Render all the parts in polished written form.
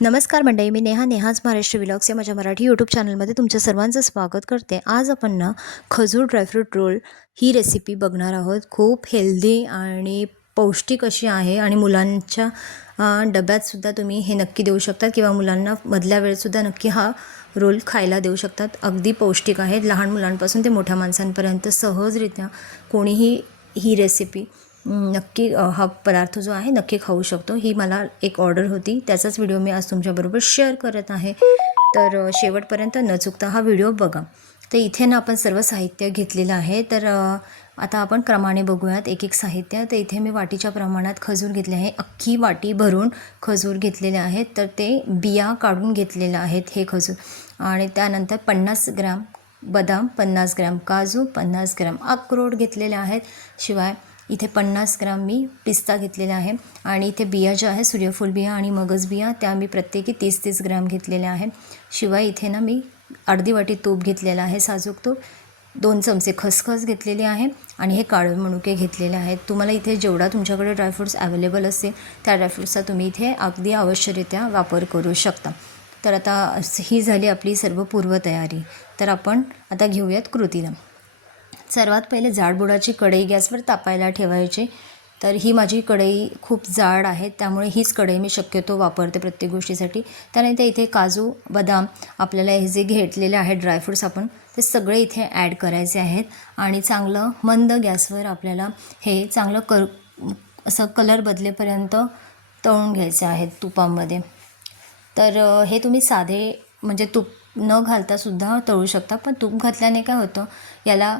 नमस्कार मंडळी, मी नेहाज महाराष्ट्र व्लॉग्स या माझ्या मराठी यूट्यूब चॅनलमध्ये तुमच्या सर्वांचं स्वागत करते। आज आपण ना खजूर ड्रायफ्रूट रोल ही रेसिपी बघणार आहोत। खूप हेल्दी आणि पौष्टिक अशी आहे आणि मुलांच्या डब्यातसुद्धा तुम्ही हे नक्की देऊ शकता किंवा मुलांना मधल्या वेळेतसुद्धा नक्की हा रोल खायला देऊ शकतात। अगदी पौष्टिक आहे, लहान मुलांपासून ते मोठ्या माणसांपर्यंत सहजरित्या कोणीही ही रेसिपी नक्की हा पदार्थ जो आहे नक्की खाऊ शकतो। ही मला एक ऑर्डर होती, त्याचाच व्हिडिओ मी आज तुमच्याबरोबर शेअर करत आहे। तर शेवटपर्यंत न चुकता हा व्हिडिओ बघा। तर इथे ना आपण सर्व साहित्य घेतलेलं आहे। तर आता आपण क्रमाने बघूयात एक एक साहित्य। तर इथे मी वाटीच्या प्रमाणात खजूर घेतले आहे, अख्खी वाटी भरून खजूर घेतलेले आहेत। तर ते बिया काढून घेतलेले आहेत हे खजूर। आणि त्यानंतर 50 ग्रॅम बदाम, 50 ग्रॅम काजू, 50 ग्रॅम अक्रोड घेतलेले आहेत। शिवाय इथे 50 ग्राम मी पिस्ता घेतलेला आहे आणि इथे बिया ज्या आहे सूर्यफूल बिया आणि मगज बिया त्या मी प्रत्येकी 30-30 ग्रॅम घेतलेल्या आहेत। शिवाय इथे ना मी अर्धी वाटी तूप घेतलेला आहे, साजूक तूप, 2 चमचे खसखस घेतलेले आहे आणि हे काळे मनुके घेतलेले आहेत। तुम्हाला इथे जेवढा तुमच्याकडे ड्रायफ्रूट्स अवेलेबल असेल त्या ड्रायफ्रूट्सचा तुम्ही इथे अगदी आवश्यकरित्या वापर करू शकता। तर आता ही झाली आपली सर्व पूर्वतयारी। तर आपण आता घेऊयात कृतीला। सर्वात पहिले जाडबुडाची कढई गॅसवर तापायला ठेवायची। तर ही माझी कढई खूप जाड आहे, त्यामुळे हीच कढई मी शक्यतो वापरते प्रत्येक गोष्टीसाठी। त्यानंतर इथे काजू, बदाम आपल्याला हे जे घेतलेले आहेत ड्रायफ्रूट्स आपण ते सगळे इथे ॲड करायचे आहेत आणि चांगलं मंद गॅसवर आपल्याला हे चांगलं असं कलर बदलेपर्यंत तळून घ्यायचे आहेत तुपामध्ये। तर हे तुम्ही साधे म्हणजे तूप न घालतासुद्धा तळू शकता, पण तूप घातल्याने काय होतं याला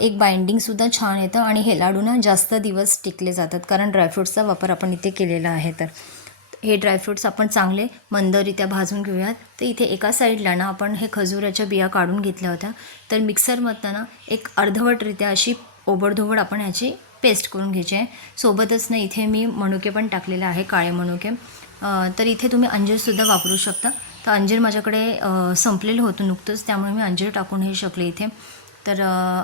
एक बाइंडिंगसुद्धा छान येतं आणि हे लाडू ना जास्त दिवस टिकले जातात, कारण ड्रायफ्रूट्सचा वापर आपण इथे केलेला आहे। तर हे ड्रायफ्रूट्स आपण चांगले मंदरित्या भाजून घेऊयात। तर इथे एका साईडला ना आपण हे खजुराच्या बिया काढून घेतल्या होत्या। तर मिक्सरमधनं ना एक अर्धवटरित्या अशी ओबडधोबड आपण ह्याची पेस्ट करून घ्यायची आहे। सोबतच ना इथे मी मनुके पण टाकलेले आहे, काळे मनुके। तर इथे तुम्ही अंजीरसुद्धा वापरू शकता। तर अंजीर माझ्याकडे संपलेलं होतं नुकतंच, त्यामुळे मी अंजीर टाकून हे शकले इथे। तर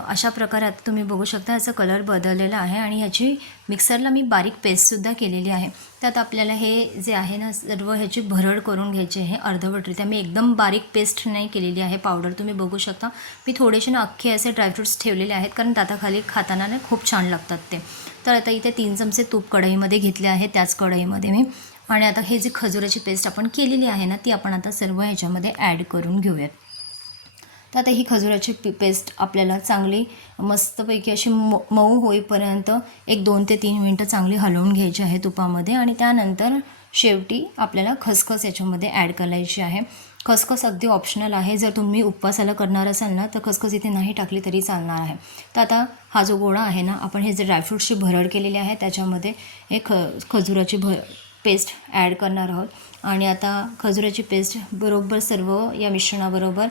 अशा प्रकारे आता तुम्ही बघू शकता याचा कलर बदललेला आहे आणि ह्याची मिक्सरला मी बारीक पेस्टसुद्धा केलेली आहे। त्यात आपल्याला हे जे आहे ना सर्व ह्याची भरड करून घ्यायची आहे अर्धवटरित्या। मी एकदम बारीक पेस्ट नाही केलेली आहे, पावडर तुम्ही बघू शकता। मी थोडेसे ना अख्खे असे ड्रायफ्रूट्स ठेवलेले आहेत, कारण दाताखाली खाताना ना खूप छान लागतात ते। तर आता इथे 3 चमचे तूप कढईमध्ये घेतले आहे, त्याच कढईमध्ये मी। आणि आता हे जी खजुराची पेस्ट आपण केलेली आहे ना ती आपण आता सर्व ह्याच्यामध्ये ॲड करून घेऊयात। तर आता ही खजुराची पेस्ट आपल्याला चांगली मस्तपैकी अशी मऊ होईपर्यंत एक 2 ते 3 मिनटं चांगली हलवून घ्यायची आहे तुपामध्ये। आणि त्यानंतर शेवटी आपल्याला खसखस याच्यामध्ये ॲड करायची आहे। खसखस अगदी ऑप्शनल आहे, जर तुम्ही उपवासाला करणार असाल ना तर खसखस इथे नाही टाकली तरी चालणार आहे। तर आता हा जो गोळा आहे ना आपण हे जे ड्रायफ्रूट्सची भरड केलेली आहे त्याच्यामध्ये हे खजुराची पेस्ट ॲड करणार आहोत। आणि आता खजुराची पेस्ट बरोबर सर्व या मिश्रणाबरोबर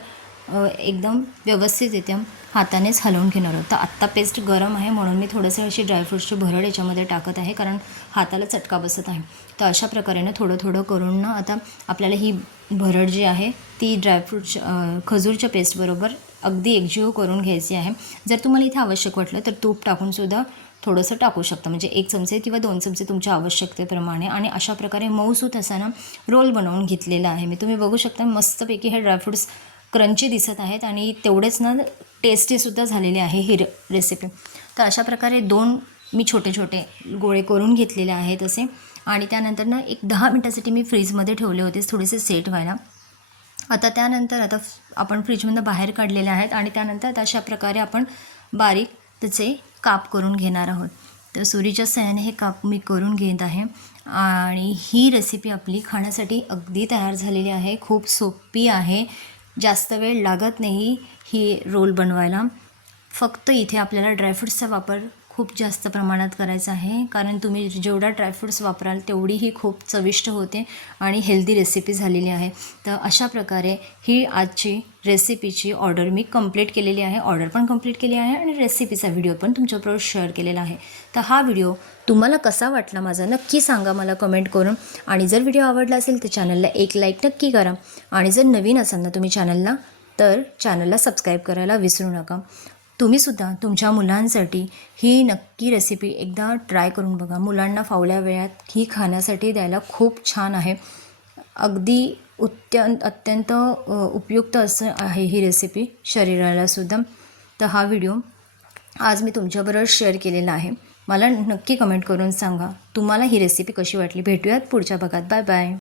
एकदम व्यवस्थितरित्या हातानेच हलवून घेणार आहोत। तर आत्ता पेस्ट गरम आहे म्हणून मी थोडंसं अशी ड्रायफ्रूट्सची भरड याच्यामध्ये टाकत आहे, कारण हाताला चटका बसत आहे। तर अशा प्रकारे ना थोडं थोडं करून ना आता आपल्याला ही भरड जी आहे ती खजूरच्या पेस्टबरोबर अगदी एकजीव करून घ्यायची आहे। जर तुम्हाला इथे आवश्यक वाटलं तर तूप टाकूनसुद्धा थोडंसं टाकू शकता, म्हणजे 1 चमचे किंवा 2 चमचे तुमच्या आवश्यकतेप्रमाणे। आणि अशा प्रकारे मऊसूत असा ना रोल बनवून घेतलेला आहे मी। तुम्ही बघू शकता मस्तपैकी हे ड्रायफ्रूट्स क्रंची दिसत आहेत आणि तेवढेच ना टेस्टीसुद्धा झालेले आहे ही रेसिपी। तर अशा प्रकारे 2 मी छोटे छोटे गोळे करून घेतलेले आहेत असे। आणि त्यानंतर ना एक 10 मिनटासाठी मी फ्रीजमध्ये ठेवले होते थोडेसे सेट व्हायला। आता त्यानंतर आता आपण फ्रीजमधून बाहेर काढलेले आहेत आणि त्यानंतर अशा प्रकारे आपण बारीक त्याचे काप करून घेणार आहोत। तर सुरीच्या सहाय्याने हे काप मी करून घेत आहे आणि ही रेसिपी आपली खाण्यासाठी अगदी तयार झालेली आहे। खूप सोपी आहे, जास्त वेळ लागत नाही ही रोल बनवायला। फक्त इथे आपल्याला ड्रायफ्रूट्सचा वापर खूप जास्त प्रमाणात करायचा आहे, कारण तुम्ही जेवढा ड्रायफ्रूट्स वापराल तेवढी ही खूप चविष्ट होते आणि हेल्दी रेसिपी झालेली आहे। तर अशा प्रकारे ही आजची रेसिपीची ऑर्डर मी कंप्लीट केलेली आहे, ऑर्डर पण कंप्लीट केली आहे आणि रेसिपीचा व्हिडिओ पण तुमच्याबरोबर शेअर केलेला आहे। तर हा व्हिडिओ तुम्हाला कसा वाटला माझा नक्की सांगा मला कमेंट करून। आणि जर व्हिडिओ आवडला असेल तर चॅनलला एक लाईक नक्की करा आणि जर नवीन असाल ना तुम्ही चॅनलला तर चॅनलला सबस्क्राईब करायला विसरू नका। तुम्हीसुद्धा तुमच्या मुलांसाठी ही नक्की रेसिपी एकदा ट्राय करून बघा। मुलांना फावल्या वेळात ही खाण्यासाठी द्यायला खूप छान आहे। अगदी अत्यंत उपयुक्त असं आहे ही रेसिपी शरीरालासुद्धा. तर हा व्हिडिओ आज मी तुमच्याबरोबर शेअर केलेला आहे. मला नक्की कमेंट करून सांगा तुम्हाला ही रेसिपी कशी वाटली. भेटूयात पुढच्या भागात. Bye bye.